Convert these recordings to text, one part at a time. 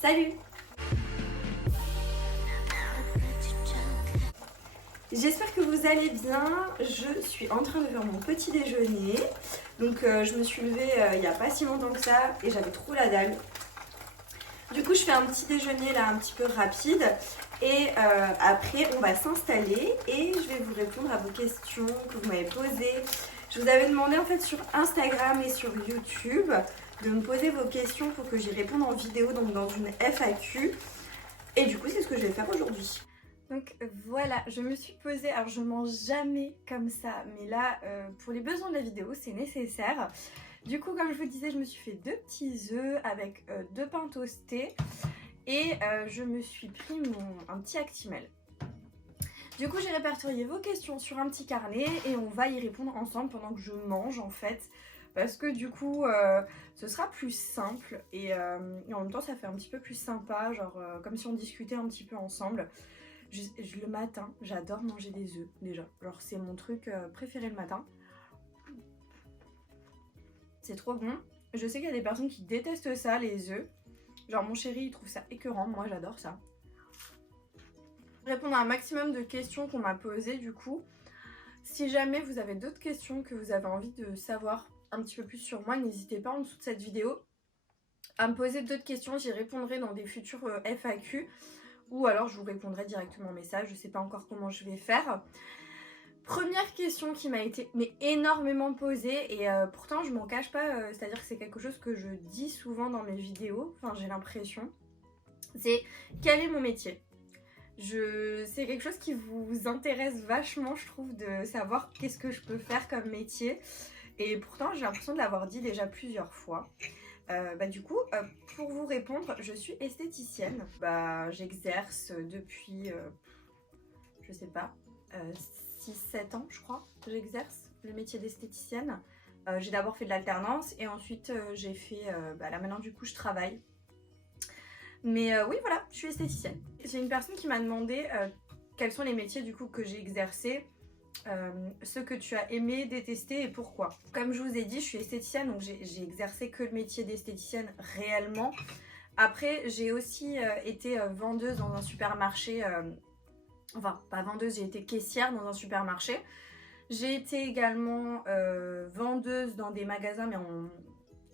Salut! J'espère que vous allez bien. Je suis en train de faire mon petit déjeuner. Donc je me suis levée il n'y a pas si longtemps que ça et j'avais trop la dalle. Du coup je fais un petit déjeuner là un petit peu rapide et après on va s'installer et je vais vous répondre à vos questions que vous m'avez posées. Je vous avais demandé en fait sur Instagram et sur YouTube de me poser vos questions pour que j'y réponde en vidéo, donc dans une FAQ. Et du coup c'est ce que je vais faire aujourd'hui. Donc voilà, je me suis posée, alors je mange jamais comme ça, mais là pour les besoins de la vidéo c'est nécessaire. Du coup comme je vous disais, je me suis fait 2 petits œufs avec 2 pains toastés et je me suis pris un petit Actimel. Du coup j'ai répertorié vos questions sur un petit carnet et on va y répondre ensemble pendant que je mange en fait. Parce que du coup ce sera plus simple et en même temps ça fait un petit peu plus sympa, genre comme si on discutait un petit peu ensemble. Le matin, j'adore manger des œufs déjà. Genre c'est mon truc préféré le matin. C'est trop bon. Je sais qu'il y a des personnes qui détestent ça, les œufs. Genre mon chéri il trouve ça écœurant, moi j'adore ça. Répondre à un maximum de questions qu'on m'a posées du coup. Si jamais vous avez d'autres questions que vous avez envie de savoir un petit peu plus sur moi, n'hésitez pas en dessous de cette vidéo à me poser d'autres questions, j'y répondrai dans des futurs FAQ ou alors je vous répondrai directement en message, je sais pas encore comment je vais faire. Première question qui m'a été énormément posée et pourtant je m'en cache pas, c'est-à-dire que c'est quelque chose que je dis souvent dans mes vidéos, enfin j'ai l'impression, c'est quel est mon métier ? C'est quelque chose qui vous intéresse vachement, je trouve, de savoir qu'est-ce que je peux faire comme métier. Et pourtant, j'ai l'impression de l'avoir dit déjà plusieurs fois. Du coup, pour vous répondre, je suis esthéticienne. J'exerce depuis, je sais pas, 6-7 ans, je crois, j'exerce le métier d'esthéticienne. J'ai d'abord fait de l'alternance et ensuite j'ai fait, là maintenant du coup je travaille. Mais oui voilà, je suis esthéticienne. J'ai une personne qui m'a demandé quels sont les métiers du coup que j'ai exercés, ceux que tu as aimé, détesté et pourquoi. Comme je vous ai dit, je suis esthéticienne, donc j'ai exercé que le métier d'esthéticienne réellement. Après j'ai aussi été vendeuse dans un supermarché, enfin pas vendeuse, j'ai été caissière dans un supermarché. J'ai été également vendeuse dans des magasins mais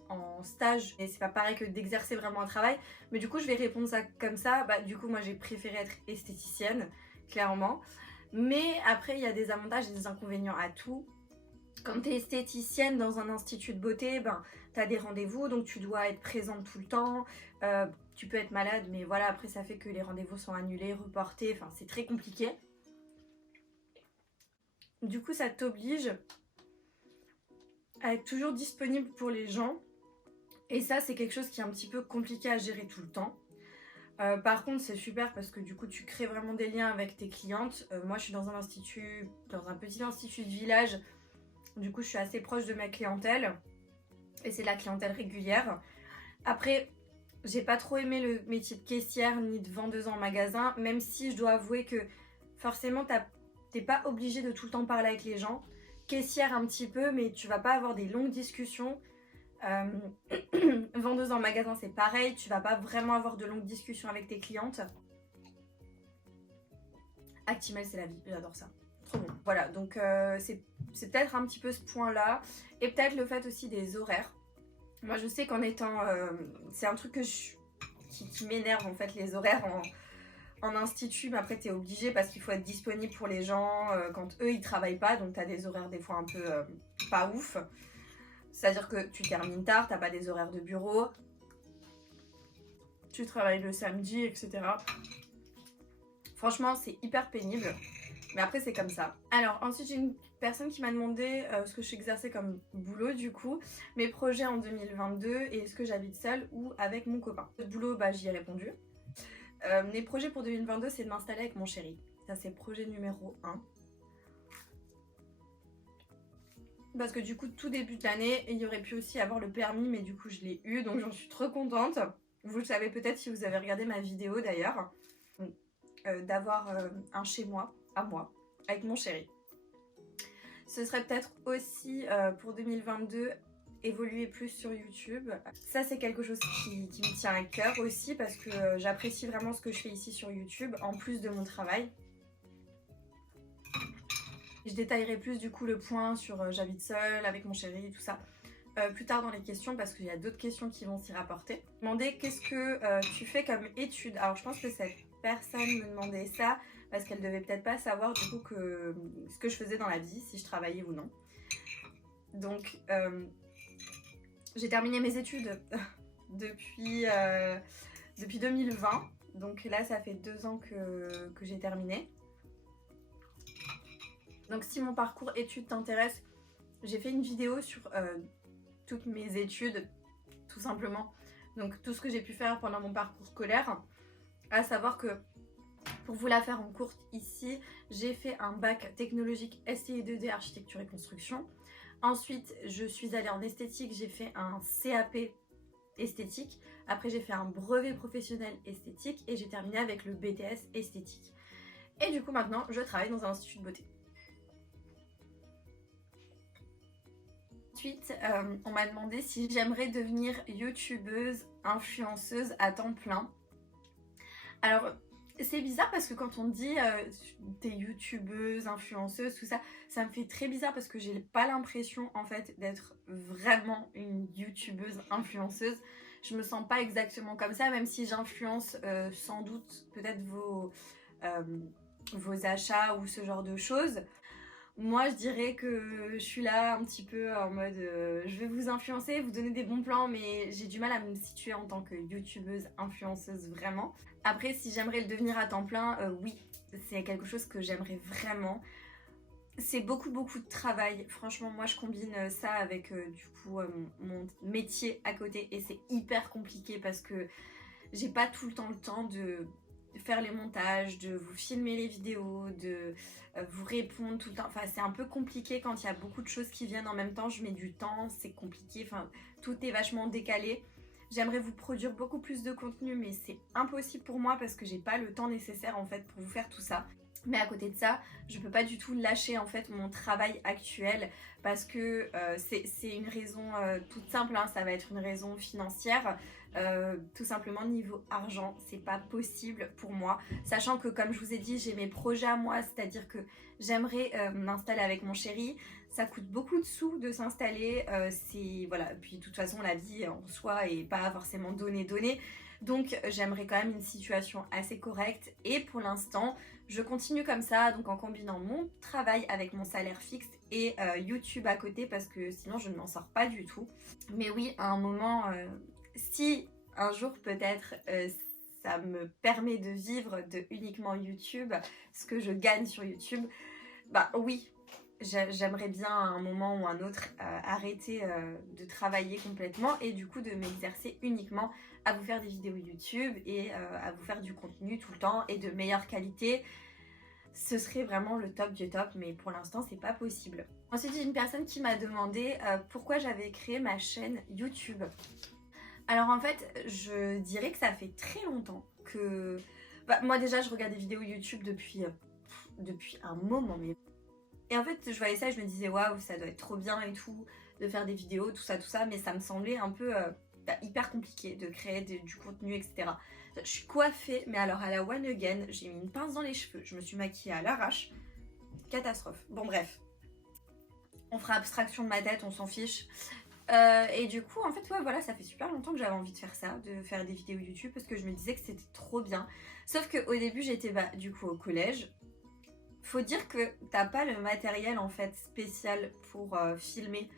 en stage, et c'est pas pareil que d'exercer vraiment un travail, mais du coup je vais répondre ça comme ça. Du coup moi j'ai préféré être esthéticienne clairement, mais après il y a des avantages et des inconvénients à tout. Quand tu es esthéticienne dans un institut de beauté, tu as des rendez-vous, donc tu dois être présente tout le temps, tu peux être malade, mais voilà, après ça fait que les rendez-vous sont annulés, reportés, enfin c'est très compliqué. Du coup ça t'oblige à être toujours disponible pour les gens. Et ça, c'est quelque chose qui est un petit peu compliqué à gérer tout le temps. Par contre, c'est super parce que du coup, tu crées vraiment des liens avec tes clientes. Moi, je suis dans un institut, dans un petit institut de village. Du coup, je suis assez proche de ma clientèle. Et c'est de la clientèle régulière. Après, j'ai pas trop aimé le métier de caissière ni de vendeuse en magasin. Même si je dois avouer que forcément, t'es pas obligé de tout le temps parler avec les gens. Caissière un petit peu, mais tu vas pas avoir des longues discussions. Vendeuse en magasin c'est pareil, tu vas pas vraiment avoir de longues discussions avec tes clientes. Actimel c'est la vie, j'adore ça, trop bon. Voilà, donc c'est peut-être un petit peu ce point là, et peut-être le fait aussi des horaires. Moi je sais qu'en étant, c'est un truc qui m'énerve en fait, les horaires en institut, mais après t'es obligé parce qu'il faut être disponible pour les gens quand eux ils travaillent pas, donc t'as des horaires des fois un peu pas ouf. C'est-à-dire que tu termines tard, t'as pas des horaires de bureau, tu travailles le samedi, etc. Franchement, c'est hyper pénible, mais après c'est comme ça. Alors ensuite, j'ai une personne qui m'a demandé ce que je exerçais comme boulot du coup, mes projets en 2022 et est-ce que j'habite seule ou avec mon copain. Le boulot, j'y ai répondu. Mes projets pour 2022, c'est de m'installer avec mon chéri. Ça, c'est projet numéro 1. Parce que du coup tout début de l'année, il y aurait pu aussi avoir le permis, mais du coup je l'ai eu, donc j'en suis trop contente. Vous le savez peut-être si vous avez regardé ma vidéo d'ailleurs, d'avoir un chez moi, à moi, avec mon chéri. Ce serait peut-être aussi pour 2022 évoluer plus sur YouTube. Ça c'est quelque chose qui me tient à cœur aussi parce que j'apprécie vraiment ce que je fais ici sur YouTube en plus de mon travail. Je détaillerai plus du coup le point sur j'habite seule avec mon chéri, tout ça. Plus tard dans les questions parce qu'il y a d'autres questions qui vont s'y rapporter. Demander qu'est-ce que tu fais comme études. Alors je pense que cette personne me demandait ça parce qu'elle devait peut-être pas savoir du coup ce que je faisais dans la vie, si je travaillais ou non. Donc j'ai terminé mes études depuis 2020. Donc là ça fait 2 ans que j'ai terminé. Donc si mon parcours études t'intéresse, j'ai fait une vidéo sur toutes mes études, tout simplement. Donc tout ce que j'ai pu faire pendant mon parcours scolaire. À savoir que, pour vous la faire en courte ici, j'ai fait un bac technologique STI 2D architecture et construction. Ensuite, je suis allée en esthétique, j'ai fait un CAP esthétique. Après, j'ai fait un brevet professionnel esthétique et j'ai terminé avec le BTS esthétique. Et du coup, maintenant, je travaille dans un institut de beauté. Ensuite, on m'a demandé si j'aimerais devenir youtubeuse, influenceuse à temps plein. Alors, c'est bizarre parce que quand on dit t'es youtubeuse, influenceuse, tout ça, ça me fait très bizarre parce que j'ai pas l'impression en fait d'être vraiment une youtubeuse, influenceuse. Je me sens pas exactement comme ça, même si j'influence sans doute peut-être vos achats ou ce genre de choses. Moi, je dirais que je suis là un petit peu en mode je vais vous influencer, vous donner des bons plans, mais j'ai du mal à me situer en tant que youtubeuse, influenceuse vraiment. Après, si j'aimerais le devenir à temps plein, oui, c'est quelque chose que j'aimerais vraiment. C'est beaucoup de travail. Franchement, moi je combine ça avec du coup mon métier à côté et c'est hyper compliqué parce que j'ai pas tout le temps de faire les montages, de vous filmer les vidéos, de vous répondre tout le temps. Enfin, c'est un peu compliqué quand il y a beaucoup de choses qui viennent en même temps. Je mets du temps, c'est compliqué. Enfin, tout est vachement décalé. J'aimerais vous produire beaucoup plus de contenu, mais c'est impossible pour moi parce que j'ai pas le temps nécessaire en fait pour vous faire tout ça. Mais à côté de ça, je peux pas du tout lâcher en fait mon travail actuel parce que c'est une raison toute simple, hein, ça va être une raison financière. Tout simplement niveau argent, c'est pas possible pour moi. Sachant que comme je vous ai dit, j'ai mes projets à moi, c'est-à-dire que j'aimerais m'installer avec mon chéri. Ça coûte beaucoup de sous de s'installer. Voilà. Puis de toute façon, la vie en soi est pas forcément donnée. Donc j'aimerais quand même une situation assez correcte. Et pour l'instant, je continue comme ça, donc en combinant mon travail avec mon salaire fixe et YouTube à côté parce que sinon je ne m'en sors pas du tout. Mais oui, à un moment, si un jour peut-être ça me permet de vivre de uniquement YouTube, ce que je gagne sur YouTube, bah oui, j'aimerais bien à un moment ou un autre arrêter de travailler complètement et du coup de m'exercer uniquement à vous faire des vidéos YouTube et à vous faire du contenu tout le temps et de meilleure qualité. Ce serait vraiment le top du top, mais pour l'instant c'est pas possible. Ensuite, j'ai une personne qui m'a demandé pourquoi j'avais créé ma chaîne YouTube. Alors en fait, je dirais que ça fait très longtemps que... Bah, moi déjà, je regarde des vidéos YouTube depuis un moment, mais... Et en fait, je voyais ça et je me disais, waouh, ça doit être trop bien et tout, de faire des vidéos, tout ça, mais ça me semblait un peu hyper compliqué de créer du contenu, etc. Je suis coiffée, mais alors à la one again, j'ai mis une pince dans les cheveux, je me suis maquillée à l'arrache. Catastrophe. Bon, bref. On fera abstraction de ma tête, on s'en fiche. Et du coup, en fait, ouais, voilà, ça fait super longtemps que j'avais envie de faire ça, de faire des vidéos YouTube, parce que je me disais que c'était trop bien. Sauf qu'au début, j'étais du coup au collège. Faut dire que t'as pas le matériel en fait spécial pour filmer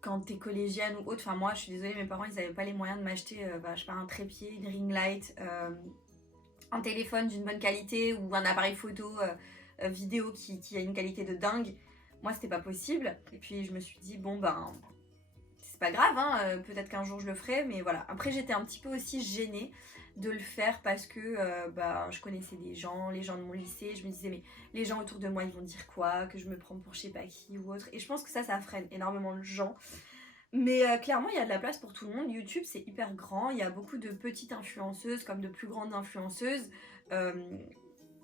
quand t'es collégienne ou autre. Enfin moi je suis désolée, mes parents ils avaient pas les moyens de m'acheter je sais pas, un trépied, une ring light, un téléphone d'une bonne qualité ou un appareil photo vidéo qui a une qualité de dingue. Moi c'était pas possible. Et puis je me suis dit bon ben c'est pas grave hein, peut-être qu'un jour je le ferai, mais voilà. Après j'étais un petit peu aussi gênée de le faire parce que je connaissais des gens, les gens de mon lycée, je me disais mais les gens autour de moi ils vont dire quoi, que je me prends pour je sais pas qui ou autre, et je pense que ça freine énormément de gens, mais clairement il y a de la place pour tout le monde. YouTube c'est hyper grand, il y a beaucoup de petites influenceuses comme de plus grandes influenceuses.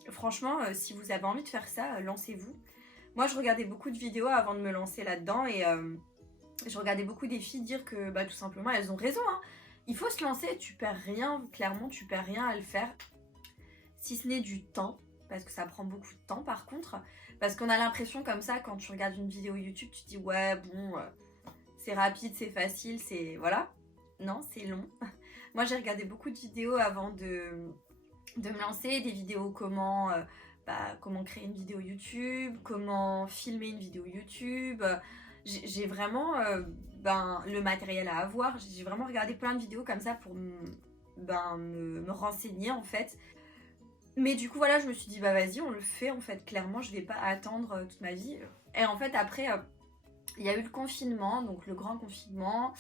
Franchement si vous avez envie de faire ça, lancez-vous. Moi je regardais beaucoup de vidéos avant de me lancer là-dedans Je regardais beaucoup des filles dire que bah, tout simplement elles ont raison, hein. Il faut se lancer, tu perds rien, clairement tu perds rien à le faire. Si ce n'est du temps, parce que ça prend beaucoup de temps par contre. Parce qu'on a l'impression comme ça, quand tu regardes une vidéo YouTube, tu te dis ouais bon, c'est rapide, c'est facile, c'est... Voilà. Non, c'est long. Moi j'ai regardé beaucoup de vidéos avant de me lancer, des vidéos comment créer une vidéo YouTube, comment filmer une vidéo YouTube. J'ai vraiment le matériel à avoir. J'ai vraiment regardé plein de vidéos comme ça pour me renseigner en fait. Mais du coup voilà, je me suis dit bah vas-y, on le fait en fait. Clairement, je vais pas attendre toute ma vie. Et en fait après, il y a eu le confinement, donc le grand confinement.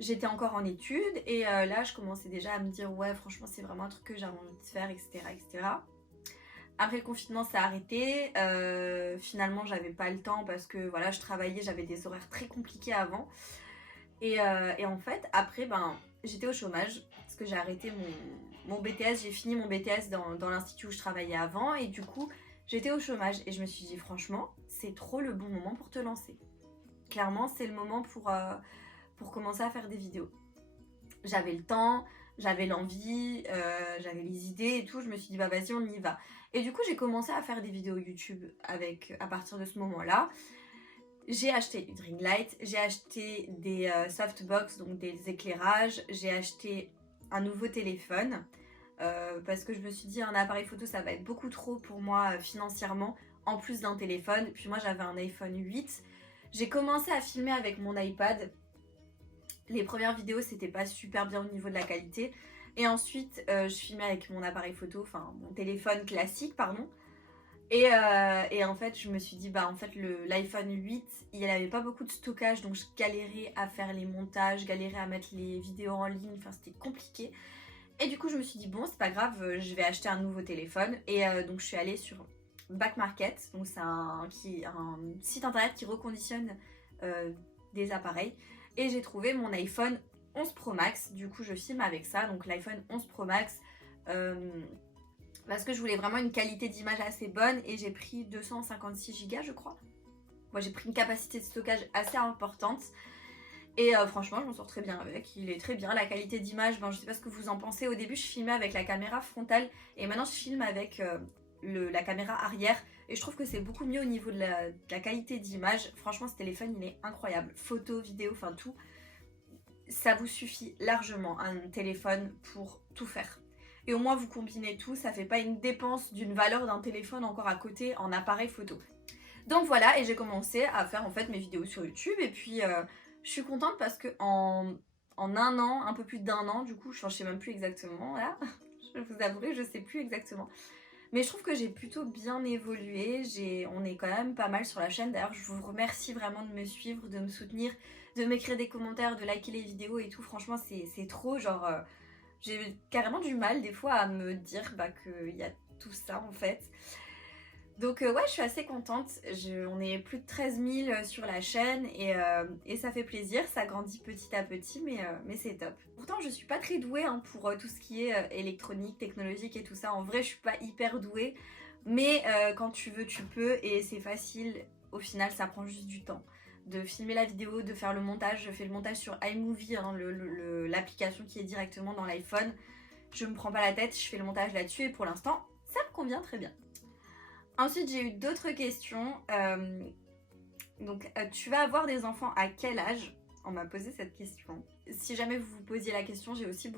J'étais encore en études et là je commençais déjà à me dire ouais franchement c'est vraiment un truc que j'ai envie de faire, etc., etc. Après le confinement ça a arrêté, finalement j'avais pas le temps parce que voilà je travaillais, j'avais des horaires très compliqués avant. Et en fait après j'étais au chômage parce que j'ai arrêté mon BTS, j'ai fini mon BTS dans l'institut où je travaillais avant et du coup j'étais au chômage et je me suis dit franchement c'est trop le bon moment pour te lancer. Clairement c'est le moment pour commencer à faire des vidéos. J'avais le temps, j'avais l'envie, j'avais les idées et tout, je me suis dit bah vas-y on y va. Et du coup j'ai commencé à faire des vidéos YouTube à partir de ce moment-là. J'ai acheté une ring light, j'ai acheté des softbox, donc des éclairages, j'ai acheté un nouveau téléphone parce que je me suis dit un appareil photo ça va être beaucoup trop pour moi financièrement en plus d'un téléphone. Puis moi j'avais un iPhone 8. J'ai commencé à filmer avec mon iPad. Les premières vidéos c'était pas super bien au niveau de la qualité. Et ensuite je filmais avec mon appareil photo, enfin mon téléphone classique pardon. Et en fait je me suis dit bah en fait l'iPhone 8 il avait pas beaucoup de stockage donc je galérais à faire les montages, galérais à mettre les vidéos en ligne, enfin c'était compliqué. Et du coup je me suis dit bon c'est pas grave, je vais acheter un nouveau téléphone. Et donc je suis allée sur Back Market, donc c'est un site internet qui reconditionne des appareils. Et j'ai trouvé mon iPhone 11 Pro Max, du coup je filme avec ça, donc l'iPhone 11 Pro Max parce que je voulais vraiment une qualité d'image assez bonne et j'ai pris 256 Go je crois. Moi j'ai pris une capacité de stockage assez importante et franchement je m'en sors très bien avec, il est très bien, la qualité d'image, je sais pas ce que vous en pensez, au début je filmais avec la caméra frontale et maintenant je filme avec la caméra arrière et je trouve que c'est beaucoup mieux au niveau de la qualité d'image. Franchement ce téléphone il est incroyable, photo, vidéo, enfin tout, ça vous suffit largement un téléphone pour tout faire. Et au moins vous combinez tout, ça fait pas une dépense d'une valeur d'un téléphone encore à côté en appareil photo. Donc voilà, et j'ai commencé à faire en fait mes vidéos sur YouTube et puis je suis contente parce que en un an, un peu plus d'un an du coup, je sais même plus exactement là, je vous avouerai, je sais plus exactement. Mais je trouve que j'ai plutôt bien évolué, on est quand même pas mal sur la chaîne. D'ailleurs je vous remercie vraiment de me suivre, de me soutenir, de m'écrire des commentaires, de liker les vidéos et tout. Franchement c'est trop genre... j'ai carrément du mal des fois à me dire qu'il y a tout ça en fait. Donc ouais je suis assez contente, on est plus de 13 000 sur la chaîne et ça fait plaisir, ça grandit petit à petit mais c'est top. Pourtant je suis pas très douée hein, pour tout ce qui est électronique, technologique et tout ça, en vrai je suis pas hyper douée, mais quand tu veux tu peux et c'est facile, au final ça prend juste du temps. De filmer la vidéo, de faire le montage, je fais le montage sur iMovie, hein, l'application qui est directement dans l'iPhone. Je me prends pas la tête, je fais le montage là-dessus et pour l'instant ça me convient très bien. Ensuite, j'ai eu d'autres questions. Tu vas avoir des enfants à quel âge? On m'a posé cette question. Si jamais vous vous posiez la question, j'ai aussi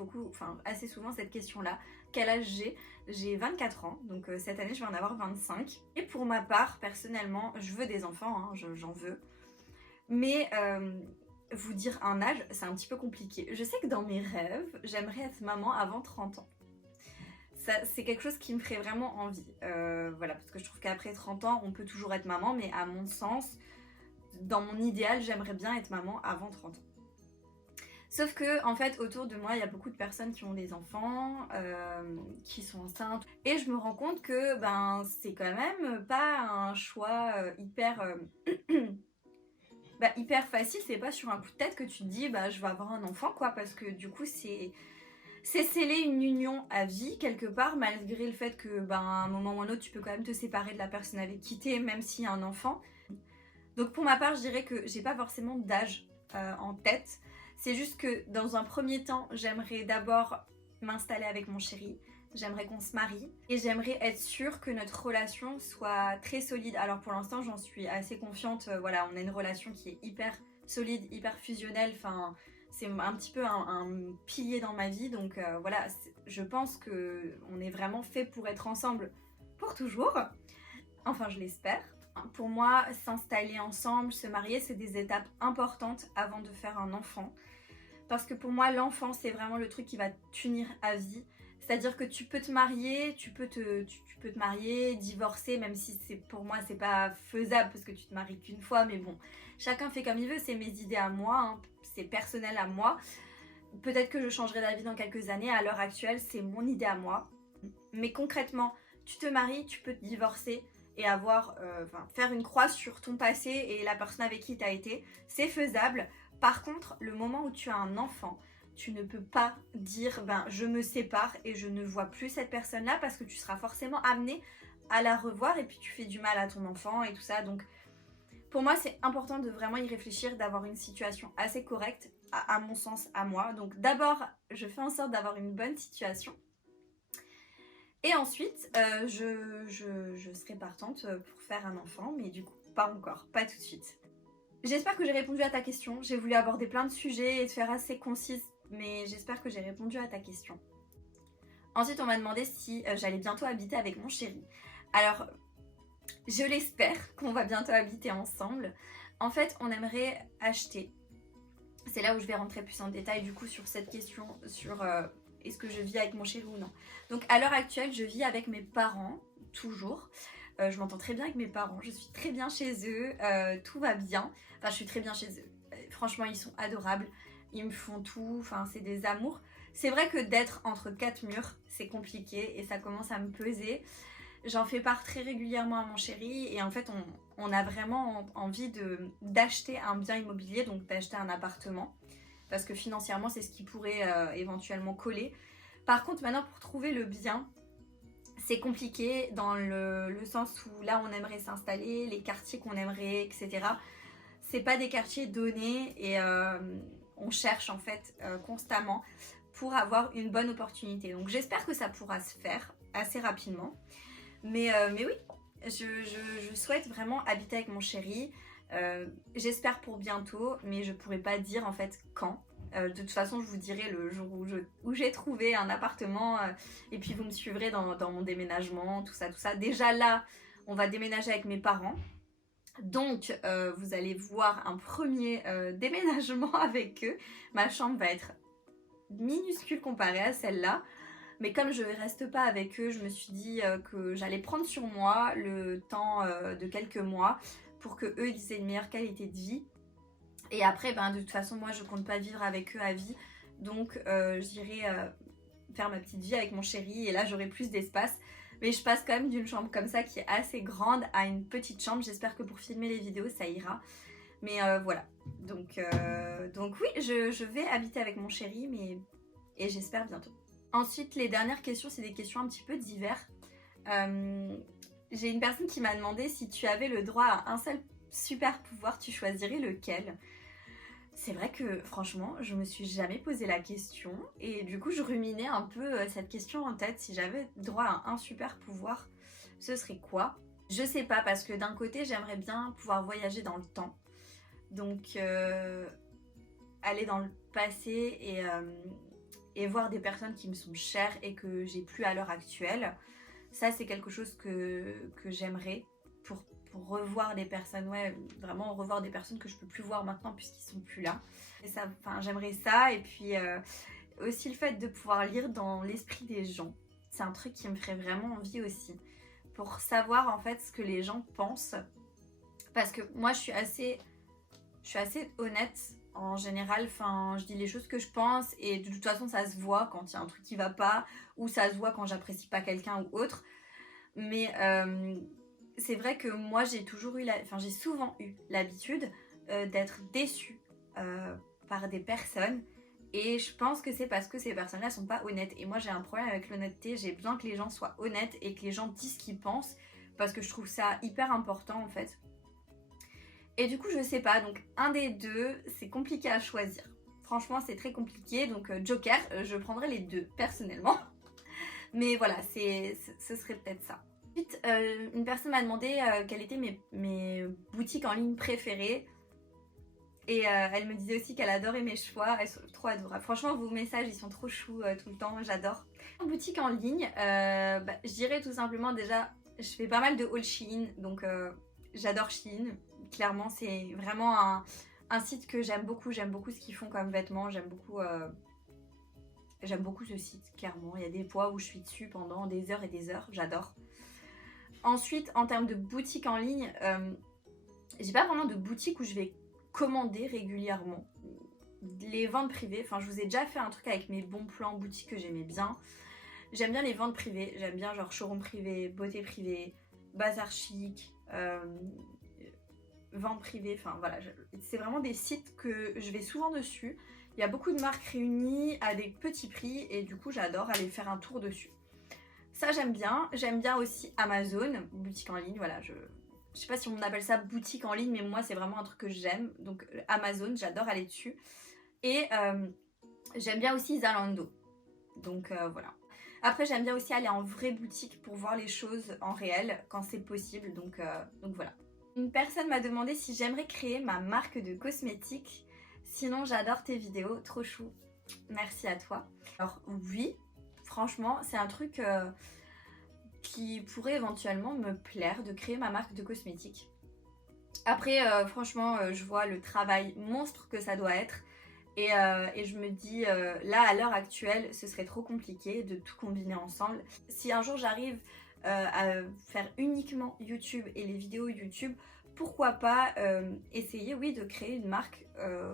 assez souvent cette question-là. Quel âge j'ai? J'ai 24 ans, donc cette année je vais en avoir 25. Et pour ma part, personnellement, je veux des enfants, hein, j'en veux. Mais vous dire un âge, c'est un petit peu compliqué. Je sais que dans mes rêves, j'aimerais être maman avant 30 ans. C'est quelque chose qui me ferait vraiment envie. Voilà, parce que je trouve qu'après 30 ans, on peut toujours être maman, mais à mon sens, dans mon idéal, j'aimerais bien être maman avant 30 ans. Sauf que, en fait, autour de moi, il y a beaucoup de personnes qui ont des enfants, qui sont enceintes. Et je me rends compte que c'est quand même pas un choix hyper facile. C'est pas sur un coup de tête que tu te dis, je vais avoir un enfant, quoi. Parce que du coup, c'est sceller une union à vie quelque part, malgré le fait que à un moment ou un autre tu peux quand même te séparer de la personne avec qui t'es, même s'il y a un enfant. Donc pour ma part je dirais que j'ai pas forcément d'âge en tête. C'est juste que dans un premier temps, j'aimerais d'abord m'installer avec mon chéri. J'aimerais qu'on se marie et j'aimerais être sûre que notre relation soit très solide. Alors pour l'instant, j'en suis assez confiante. Voilà, on a une relation qui est hyper solide, hyper fusionnelle. Enfin, c'est un petit peu un pilier dans ma vie. Donc voilà, je pense qu'on est vraiment fait pour être ensemble pour toujours. Enfin, je l'espère. Pour moi, s'installer ensemble, se marier, c'est des étapes importantes avant de faire un enfant. Parce que pour moi, l'enfant, c'est vraiment le truc qui va t'unir à vie. C'est-à-dire que tu peux te marier, tu peux te marier, divorcer, même si pour moi, c'est pas faisable parce que tu te maries qu'une fois. Mais bon, chacun fait comme il veut, c'est mes idées à moi, hein, c'est personnel à moi. Peut-être que je changerai d'avis dans quelques années. À l'heure actuelle, c'est mon idée à moi. Mais concrètement, tu te maries, tu peux te divorcer et faire une croix sur ton passé et la personne avec qui tu as été. C'est faisable. Par contre, le moment où tu as un enfant, tu ne peux pas dire je me sépare et je ne vois plus cette personne-là parce que tu seras forcément amené à la revoir et puis tu fais du mal à ton enfant et tout ça. Donc pour moi, c'est important de vraiment y réfléchir, d'avoir une situation assez correcte, à mon sens, à moi. Donc d'abord, je fais en sorte d'avoir une bonne situation. Et ensuite, je serai partante pour faire un enfant, mais du coup, pas encore, pas tout de suite. J'espère que j'ai répondu à ta question. J'ai voulu aborder plein de sujets et te faire assez concise, mais j'espère que j'ai répondu à ta question. Ensuite, on m'a demandé si j'allais bientôt habiter avec mon chéri. Alors, je l'espère qu'on va bientôt habiter ensemble. En fait, on aimerait acheter. C'est là où je vais rentrer plus en détail du coup sur cette question, sur est-ce que je vis avec mon chéri ou non. Donc à l'heure actuelle, je vis avec mes parents, toujours. Je m'entends très bien avec mes parents, je suis très bien chez eux, tout va bien. Enfin, je suis très bien chez eux. Franchement, ils sont adorables, ils me font tout, enfin, c'est des amours. C'est vrai que d'être entre quatre murs, c'est compliqué et ça commence à me peser. J'en fais part très régulièrement à mon chéri et en fait, on a vraiment envie d'acheter un bien immobilier, donc d'acheter un appartement. Parce que financièrement, c'est ce qui pourrait éventuellement coller. Par contre, maintenant, pour trouver le bien, c'est compliqué dans le sens où là, on aimerait s'installer, les quartiers qu'on aimerait, etc. C'est pas des quartiers donnés et on cherche en fait constamment pour avoir une bonne opportunité. Donc j'espère que ça pourra se faire assez rapidement. Mais oui, je souhaite vraiment habiter avec mon chéri. J'espère pour bientôt, mais je pourrais pas dire en fait quand. De toute façon, je vous dirai le jour où j'ai trouvé un appartement et puis vous me suivrez dans mon déménagement, tout ça. Déjà là, on va déménager avec mes parents. Donc, vous allez voir un premier déménagement avec eux. Ma chambre va être minuscule comparée à celle-là. Mais comme je ne reste pas avec eux, je me suis dit que j'allais prendre sur moi le temps de quelques mois pour que eux ils aient une meilleure qualité de vie. Et après, de toute façon, moi je compte pas vivre avec eux à vie. Donc j'irai faire ma petite vie avec mon chéri et là j'aurai plus d'espace. Mais je passe quand même d'une chambre comme ça qui est assez grande à une petite chambre. J'espère que pour filmer les vidéos ça ira. Mais voilà. Donc oui, je vais habiter avec mon chéri et j'espère bientôt. Ensuite, les dernières questions, c'est des questions un petit peu diverses. J'ai une personne qui m'a demandé si tu avais le droit à un seul super pouvoir, tu choisirais lequel? C'est vrai que franchement, je me suis jamais posé la question et du coup, je ruminais un peu cette question en tête. Si j'avais droit à un super pouvoir, ce serait quoi? Je sais pas parce que d'un côté, j'aimerais bien pouvoir voyager dans le temps. Donc, aller dans le passé et voir des personnes qui me sont chères et que j'ai plus à l'heure actuelle. Ça, c'est quelque chose que j'aimerais pour revoir des personnes, ouais, vraiment revoir des personnes que je peux plus voir maintenant puisqu'ils sont plus là. Et ça, j'aimerais ça et puis aussi le fait de pouvoir lire dans l'esprit des gens. C'est un truc qui me ferait vraiment envie aussi pour savoir en fait ce que les gens pensent. Parce que moi, je suis assez honnête en général, je dis les choses que je pense et de toute façon ça se voit quand il y a un truc qui va pas ou ça se voit quand j'apprécie pas quelqu'un ou autre. Mais c'est vrai que moi j'ai souvent eu l'habitude d'être déçue par des personnes et je pense que c'est parce que ces personnes-là sont pas honnêtes. Et moi j'ai un problème avec l'honnêteté, j'ai besoin que les gens soient honnêtes et que les gens disent ce qu'ils pensent parce que je trouve ça hyper important en fait. Et du coup, je sais pas, donc un des deux, c'est compliqué à choisir. Franchement, c'est très compliqué, donc Joker, je prendrais les deux, personnellement. Mais voilà, ce serait peut-être ça. Ensuite, une personne m'a demandé quelles étaient mes boutiques en ligne préférées. Et elle me disait aussi qu'elle adorait mes choix, elles sont trop adorables. Franchement, vos messages, ils sont trop choux tout le temps, j'adore. En boutique en ligne, je dirais tout simplement déjà, je fais pas mal de haul Shein, donc j'adore Shein. Clairement, c'est vraiment un site que j'aime beaucoup ce qu'ils font comme vêtements, j'aime beaucoup ce site, clairement. Il y a des fois où je suis dessus pendant des heures et des heures, j'adore. Ensuite, en termes de boutique en ligne, j'ai pas vraiment de boutique où je vais commander régulièrement. Les ventes privées, enfin je vous ai déjà fait un truc avec mes bons plans boutique que j'aimais bien. J'aime bien les ventes privées, j'aime bien genre showroom privé, beauté privée, bazar chic, vente privée, enfin voilà, c'est vraiment des sites que je vais souvent dessus. Il y a beaucoup de marques réunies à des petits prix et du coup j'adore aller faire un tour dessus. Ça j'aime bien aussi Amazon, boutique en ligne, voilà, je sais pas si on appelle ça boutique en ligne, mais moi c'est vraiment un truc que j'aime. Donc Amazon, j'adore aller dessus. Et j'aime bien aussi Zalando. Donc voilà. Après j'aime bien aussi aller en vraie boutique pour voir les choses en réel quand c'est possible. Donc voilà. Une personne m'a demandé si j'aimerais créer ma marque de cosmétiques. Sinon j'adore tes vidéos, trop chou. Merci à toi. Alors oui, franchement c'est un truc... qui pourrait éventuellement me plaire de créer ma marque de cosmétiques. Après, franchement, je vois le travail monstre que ça doit être et je me dis, là, à l'heure actuelle, ce serait trop compliqué de tout combiner ensemble. Si un jour j'arrive à faire uniquement YouTube et les vidéos YouTube, pourquoi pas essayer, oui, de créer une marque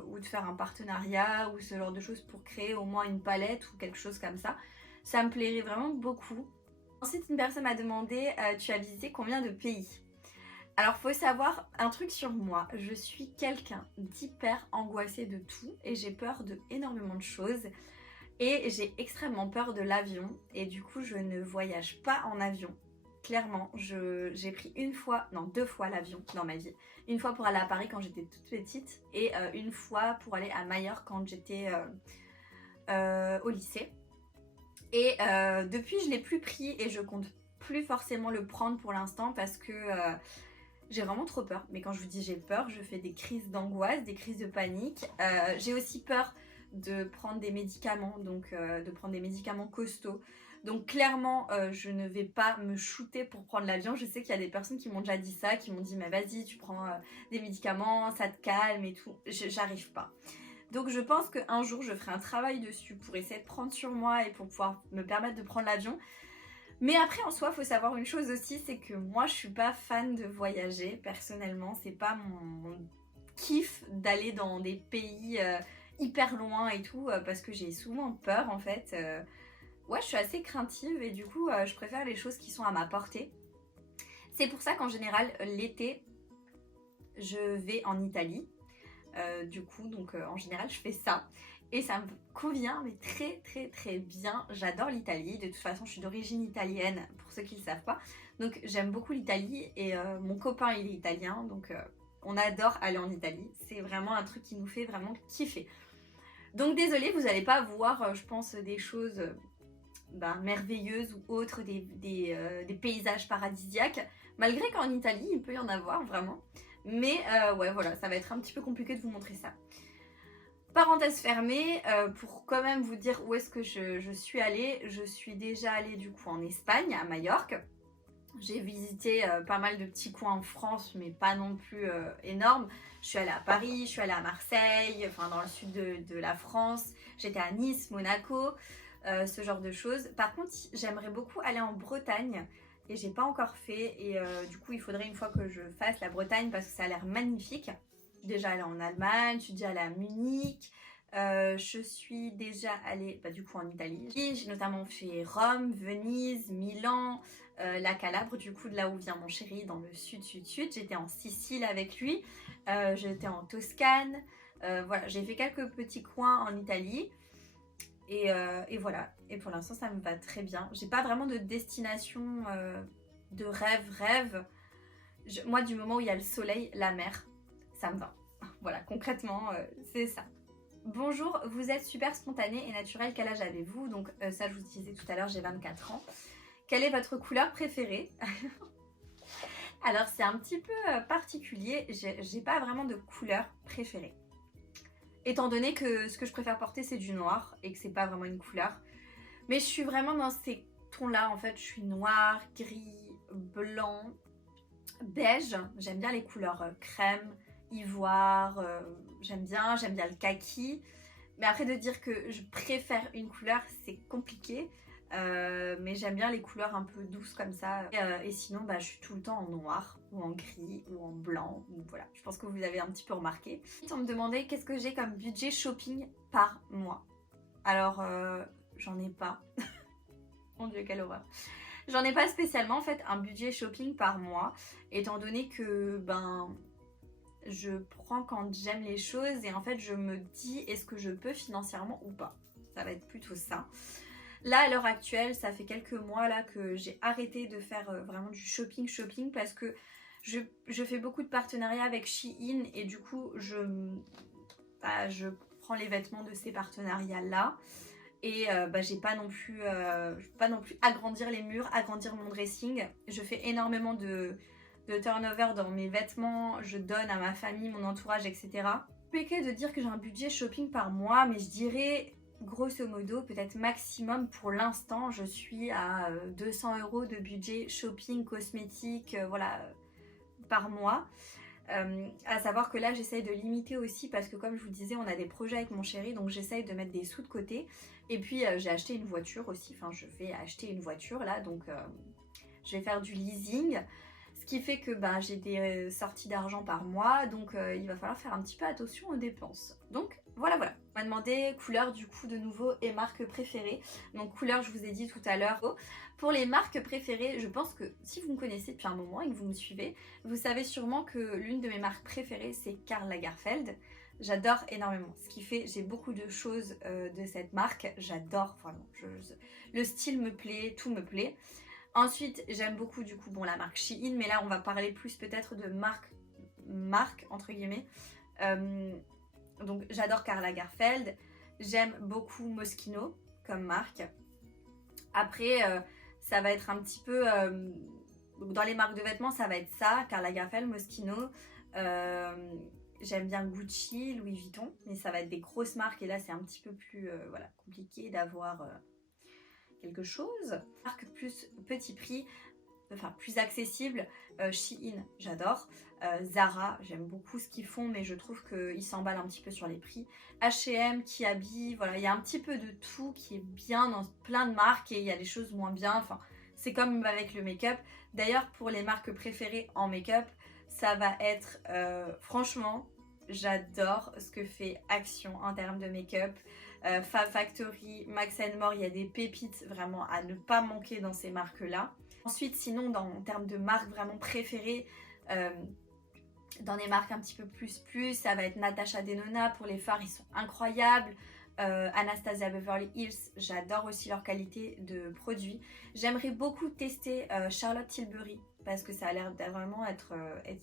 ou de faire un partenariat ou ce genre de choses pour créer au moins une palette ou quelque chose comme ça. Ça me plairait vraiment beaucoup. Ensuite, une personne m'a demandé tu as visité combien de pays? Alors, faut savoir un truc sur moi. Je suis quelqu'un d'hyper angoissé de tout et j'ai peur de énormément de choses. Et j'ai extrêmement peur de l'avion et du coup, je ne voyage pas en avion. Clairement, j'ai pris deux fois l'avion dans ma vie. Une fois pour aller à Paris quand j'étais toute petite et une fois pour aller à Majorque quand j'étais au lycée. Et depuis, je l'ai plus pris et je compte plus forcément le prendre pour l'instant parce que j'ai vraiment trop peur. Mais quand je vous dis j'ai peur, je fais des crises d'angoisse, des crises de panique. J'ai aussi peur de prendre des médicaments, donc de prendre des médicaments costauds. Donc clairement, je ne vais pas me shooter pour prendre l'avion. Je sais qu'il y a des personnes qui m'ont déjà dit ça, qui m'ont dit mais vas-y, tu prends des médicaments, ça te calme et tout. J'arrive pas. Donc je pense qu'un jour je ferai un travail dessus pour essayer de prendre sur moi et pour pouvoir me permettre de prendre l'avion. Mais après en soi, il faut savoir une chose aussi, c'est que moi je suis pas fan de voyager personnellement. C'est pas mon kiff d'aller dans des pays hyper loin et tout parce que j'ai souvent peur en fait. Ouais, je suis assez craintive et du coup je préfère les choses qui sont à ma portée. C'est pour ça qu'en général l'été je vais en Italie. Du coup, donc en général, je fais ça. Et ça me convient, mais très très très bien. J'adore l'Italie. De toute façon, je suis d'origine italienne, pour ceux qui ne le savent pas. Donc j'aime beaucoup l'Italie et mon copain, il est italien. Donc on adore aller en Italie. C'est vraiment un truc qui nous fait vraiment kiffer. Donc désolée, vous n'allez pas voir, je pense, des choses merveilleuses ou autres, des paysages paradisiaques. Malgré qu'en Italie, il peut y en avoir vraiment. Mais ouais, voilà, ça va être un petit peu compliqué de vous montrer ça. Parenthèse fermée, pour quand même vous dire où est-ce que je suis allée. Je suis déjà allée du coup en Espagne, à Majorque. J'ai visité pas mal de petits coins en France, mais pas non plus énormes. Je suis allée à Paris, je suis allée à Marseille, enfin dans le sud de la France. J'étais à Nice, Monaco, ce genre de choses. Par contre, j'aimerais beaucoup aller en Bretagne. Et j'ai pas encore fait et du coup il faudrait une fois que je fasse la Bretagne parce que ça a l'air magnifique. Je suis déjà allée en Allemagne, je suis déjà allée à Munich, je suis déjà allée du coup en Italie. J'ai notamment fait Rome, Venise, Milan, la Calabre du coup de là où vient mon chéri dans le sud-sud-sud. J'étais en Sicile avec lui, j'étais en Toscane, voilà j'ai fait quelques petits coins en Italie. Et voilà, et pour l'instant ça me va très bien. J'ai pas vraiment de destination de rêve. Moi du moment où il y a le soleil, la mer, ça me va. Voilà, concrètement, c'est ça. Bonjour, vous êtes super spontané et naturel, quel âge avez-vous? Donc ça je vous disais tout à l'heure, j'ai 24 ans. Quelle est votre couleur préférée? Alors c'est un petit peu particulier, j'ai pas vraiment de couleur préférée. Étant donné que ce que je préfère porter c'est du noir et que c'est pas vraiment une couleur. Mais je suis vraiment dans ces tons-là en fait, je suis noir, gris, blanc, beige. J'aime bien les couleurs crème, ivoire, j'aime bien le kaki. Mais après de dire que je préfère une couleur c'est compliqué. Mais j'aime bien les couleurs un peu douces comme ça. Et sinon bah, je suis tout le temps en noir ou en gris ou en blanc. Donc voilà, je pense que vous avez un petit peu remarqué. On me demandait qu'est-ce que j'ai comme budget shopping par mois. Alors j'en ai pas. Mon dieu quelle horreur. J'en ai pas spécialement en fait un budget shopping par mois. Étant donné que ben je prends quand j'aime les choses et en fait je me dis est-ce que je peux financièrement ou pas. Ça va être plutôt ça. Là à l'heure actuelle ça fait quelques mois là que j'ai arrêté de faire vraiment du shopping parce que je fais beaucoup de partenariats avec Shein et du coup je prends les vêtements de ces partenariats là et j'ai pas non plus agrandir les murs, agrandir mon dressing. Je fais énormément de turnover dans mes vêtements, je donne à ma famille, mon entourage, etc. Compliqué de dire que j'ai un budget shopping par mois, mais je dirais grosso modo, peut-être maximum pour l'instant, je suis à 200 € de budget shopping, cosmétique, voilà, par mois. À savoir que là j'essaye de limiter aussi parce que comme je vous disais on a des projets avec mon chéri donc j'essaye de mettre des sous de côté et puis j'ai acheté une voiture aussi, enfin je vais acheter une voiture là donc je vais faire du leasing ce qui fait que j'ai des sorties d'argent par mois donc il va falloir faire un petit peu attention aux dépenses. Donc voilà. On m'a demandé couleur du coup de nouveau et marque préférée. Donc couleur je vous ai dit tout à l'heure. Pour les marques préférées, je pense que si vous me connaissez depuis un moment et que vous me suivez, vous savez sûrement que l'une de mes marques préférées c'est Karl Lagerfeld. J'adore énormément, ce qui fait j'ai beaucoup de choses de cette marque, j'adore vraiment, le style me plaît, tout me plaît. Ensuite j'aime beaucoup du coup la marque Shein, mais là on va parler plus peut-être de marque entre guillemets. Donc j'adore Karl Lagerfeld, j'aime beaucoup Moschino comme marque. Après ça va être un petit peu dans les marques de vêtements ça va être ça, Karl Lagerfeld, Moschino, j'aime bien Gucci, Louis Vuitton, mais ça va être des grosses marques et là c'est un petit peu plus compliqué d'avoir quelque chose. Marque plus petit prix, enfin plus accessible, Shein j'adore, Zara j'aime beaucoup ce qu'ils font mais je trouve qu'ils s'emballent un petit peu sur les prix, H&M, Kiabi, voilà il y a un petit peu de tout qui est bien dans plein de marques et il y a des choses moins bien, enfin c'est comme avec le make-up. D'ailleurs pour les marques préférées en make-up ça va être franchement j'adore ce que fait Action en termes de make-up. Fab Factory, Max & More, il y a des pépites vraiment à ne pas manquer dans ces marques là. Ensuite sinon en termes de marques vraiment préférées, dans des marques un petit peu plus, ça va être Natasha Denona pour les fards, ils sont incroyables. Anastasia Beverly Hills, j'adore aussi leur qualité de produit. J'aimerais beaucoup tester Charlotte Tilbury parce que ça a l'air vraiment être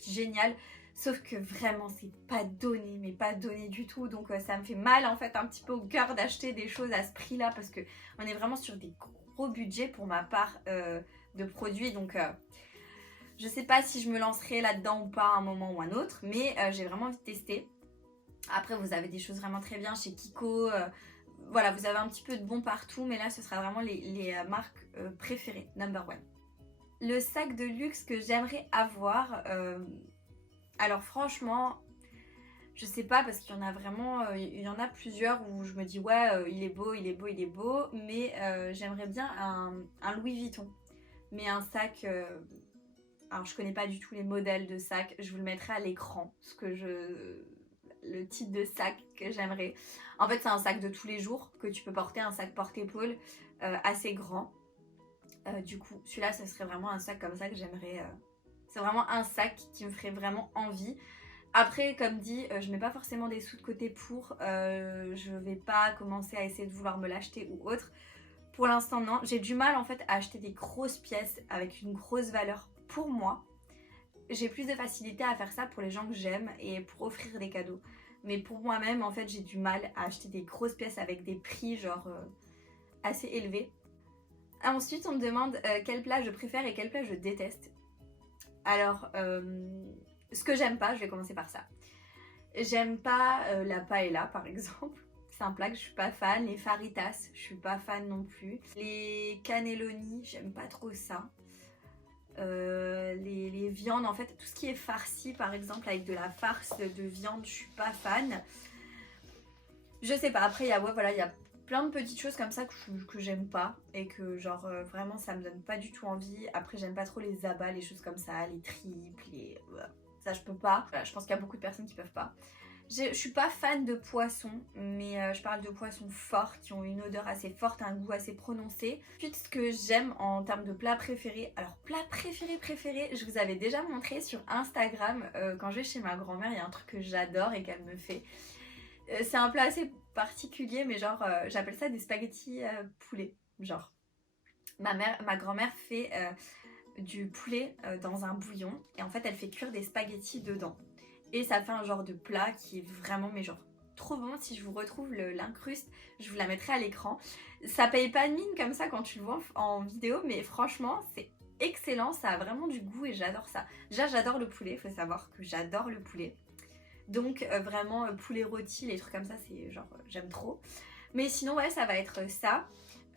génial. Sauf que vraiment c'est pas donné, mais pas donné du tout. Donc ça me fait mal en fait un petit peu au cœur d'acheter des choses à ce prix là parce que on est vraiment sur des gros budgets pour ma part de produits. Donc je sais pas si je me lancerai là-dedans ou pas à un moment ou un autre, mais j'ai vraiment envie de tester. Après vous avez des choses vraiment très bien chez Kiko, voilà vous avez un petit peu de bon partout, mais là ce sera vraiment les marques préférées, number one. Le sac de luxe que j'aimerais avoir, alors franchement je sais pas parce qu'il y en a vraiment, il y en a plusieurs où je me dis ouais il est beau, mais j'aimerais bien un Louis Vuitton, mais un sac, alors je connais pas du tout les modèles de sacs, je vous le mettrai à l'écran, le type de sac que j'aimerais. En fait c'est un sac de tous les jours que tu peux porter, un sac porte-épaule assez grand. Du coup celui-là ce serait vraiment un sac comme ça que j'aimerais, c'est vraiment un sac qui me ferait vraiment envie. Après comme dit je mets pas forcément des sous de côté pour, je vais pas commencer à essayer de vouloir me l'acheter ou autre. Pour l'instant non, j'ai du mal en fait à acheter des grosses pièces avec une grosse valeur pour moi. j'ai plus de facilité à faire ça pour les gens que j'aime et pour offrir des cadeaux. Mais pour moi-même, en fait, j'ai du mal à acheter des grosses pièces avec des prix genre assez élevés. Ensuite, on me demande quel plat je préfère et quel plat je déteste. Alors, ce que j'aime pas, je vais commencer par ça. J'aime pas la paella, par exemple. C'est un plat que je suis pas fan. Les faritas, je suis pas fan non plus. Les cannelloni, j'aime pas trop ça. Les viandes, en fait, tout ce qui est farci, par exemple, avec de la farce de viande, je suis pas fan. Je sais pas, après, il y a plein de petites choses comme ça que j'aime pas et que genre vraiment ça me donne pas du tout envie. Après j'aime pas trop les abats, les choses comme ça, les tripes, ça je peux pas. Voilà, je pense qu'il y a beaucoup de personnes qui peuvent pas. Je suis pas fan de poissons, mais je parle de poissons forts qui ont une odeur assez forte, un goût assez prononcé. Ensuite, ce que j'aime en termes de plats préférés, alors plat préféré, je vous avais déjà montré sur Instagram quand je vais chez ma grand-mère, il y a un truc que j'adore et qu'elle me fait. C'est un plat assez particulier, mais genre j'appelle ça des spaghettis poulet. Genre ma grand-mère fait du poulet dans un bouillon et en fait elle fait cuire des spaghettis dedans. Et ça fait un genre de plat qui est vraiment, mais genre trop bon. Si je vous retrouve l'incruste, je vous la mettrai à l'écran. Ça paye pas de mine comme ça quand tu le vois en vidéo, mais franchement c'est excellent, ça a vraiment du goût et j'adore ça. Déjà j'adore le poulet, il faut savoir que j'adore le poulet. Donc vraiment poulet rôti, les trucs comme ça, c'est genre j'aime trop. Mais sinon ouais, ça va être ça.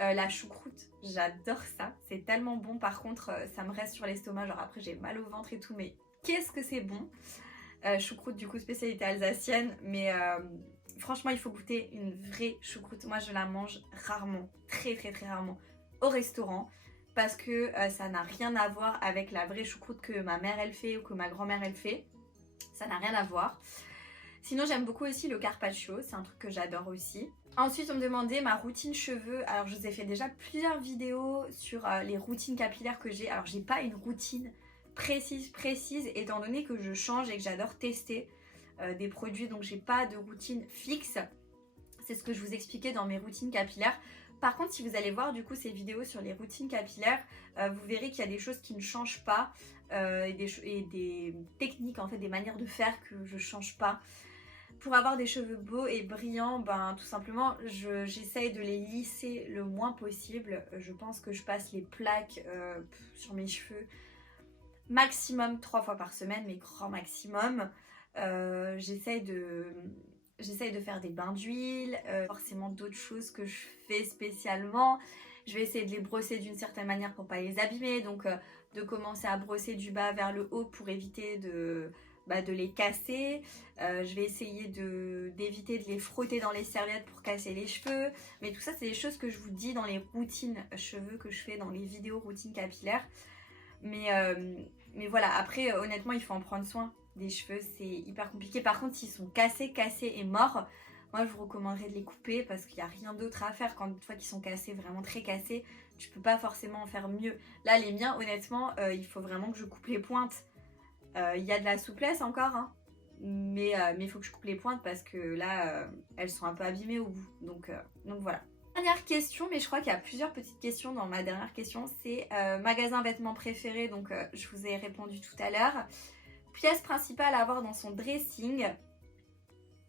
La choucroute, j'adore ça. C'est tellement bon, par contre ça me reste sur l'estomac. Genre après j'ai mal au ventre et tout, mais qu'est-ce que c'est bon. Choucroute du coup spécialité alsacienne. Mais franchement il faut goûter une vraie choucroute. Moi je la mange rarement, très rarement au restaurant. Parce que ça n'a rien à voir avec la vraie choucroute que ma mère elle fait ou que ma grand-mère elle fait. Ça n'a rien à voir. Sinon j'aime beaucoup aussi le carpaccio, c'est un truc que j'adore aussi. Ensuite on me demandait ma routine cheveux. Alors je vous ai fait déjà plusieurs vidéos sur les routines capillaires que j'ai. Alors j'ai pas une routine précise étant donné que je change et que j'adore tester des produits. Donc j'ai pas de routine fixe. C'est ce que je vous expliquais dans mes routines capillaires. Par contre, si vous allez voir du coup ces vidéos sur les routines capillaires, vous verrez qu'il y a des choses qui ne changent pas et des techniques, en fait, des manières de faire que je change pas. Pour avoir des cheveux beaux et brillants, ben tout simplement, j'essaye de les lisser le moins possible. Je pense que je passe les plaques sur mes cheveux maximum 3 fois par semaine, mais grand maximum. J'essaye de faire des bains d'huile, forcément d'autres choses que je fais spécialement. Je vais essayer de les brosser d'une certaine manière pour pas les abîmer, donc de commencer à brosser du bas vers le haut pour éviter de les casser. Je vais essayer d'éviter de les frotter dans les serviettes pour casser les cheveux. Mais tout ça c'est des choses que je vous dis dans les routines cheveux que je fais dans les vidéos routines capillaires. Mais voilà, après honnêtement il faut en prendre soin. Des cheveux c'est hyper compliqué. Par contre s'ils sont cassés et morts, moi je vous recommanderais de les couper parce qu'il n'y a rien d'autre à faire. Quand une fois qu'ils sont cassés, vraiment très cassés, tu peux pas forcément en faire mieux. Là les miens honnêtement il faut vraiment que je coupe les pointes. Il y a de la souplesse encore hein, mais il faut que je coupe les pointes parce que là elles sont un peu abîmées au bout. Donc voilà. Dernière question, mais je crois qu'il y a plusieurs petites questions dans ma dernière question, c'est magasin vêtements préféré, donc je vous ai répondu tout à l'heure. Pièce principale à avoir dans son dressing.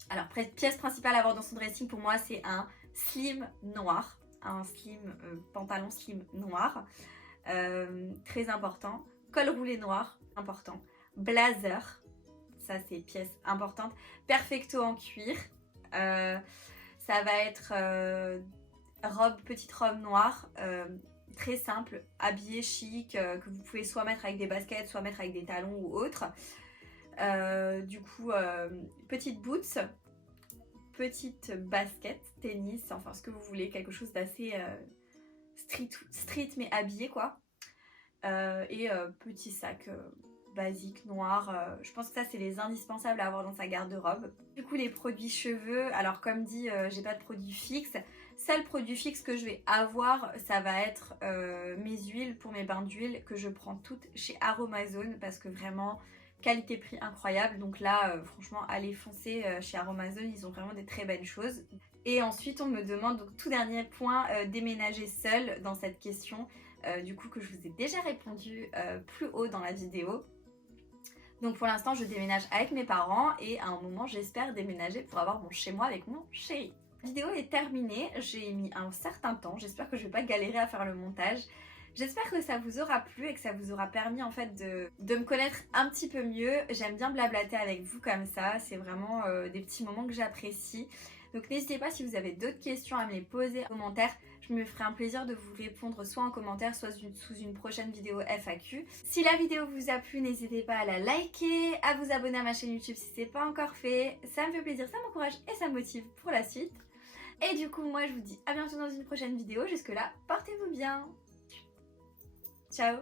Alors, pièce principale à avoir dans son dressing, pour moi, c'est un slim noir. Un pantalon slim noir. Très important. Col roulé noir, important. Blazer, ça c'est pièce importante. Perfecto en cuir. Ça va être petite robe noire. Très simple, habillé chic, que vous pouvez soit mettre avec des baskets, soit mettre avec des talons ou autre. Du coup, petites boots, petite basket, tennis, enfin ce que vous voulez, quelque chose d'assez street mais habillé quoi. Et petit sac basique noir. Je pense que ça c'est les indispensables à avoir dans sa garde-robe. Du coup les produits cheveux, alors comme dit j'ai pas de produit fixe. Seul produit fixe que je vais avoir, ça va être mes huiles pour mes bains d'huile que je prends toutes chez Aromazone parce que vraiment qualité-prix incroyable. Donc là franchement allez foncer chez Aromazone, ils ont vraiment des très belles choses. Et ensuite on me demande, donc tout dernier point, déménager seule dans cette question du coup que je vous ai déjà répondu plus haut dans la vidéo. Donc pour l'instant je déménage avec mes parents et à un moment j'espère déménager pour avoir mon chez moi avec mon chéri. La vidéo est terminée, j'ai mis un certain temps, j'espère que je vais pas galérer à faire le montage. J'espère que ça vous aura plu et que ça vous aura permis en fait de me connaître un petit peu mieux. J'aime bien blablater avec vous comme ça, c'est vraiment des petits moments que j'apprécie. Donc n'hésitez pas si vous avez d'autres questions à me les poser en commentaire. Je me ferai un plaisir de vous répondre soit en commentaire, soit sous une prochaine vidéo FAQ. Si la vidéo vous a plu, n'hésitez pas à la liker, à vous abonner à ma chaîne YouTube si ce n'est pas encore fait. Ça me fait plaisir, ça m'encourage et ça me motive pour la suite. Et du coup, moi je vous dis à bientôt dans une prochaine vidéo. Jusque là, portez-vous bien. Ciao.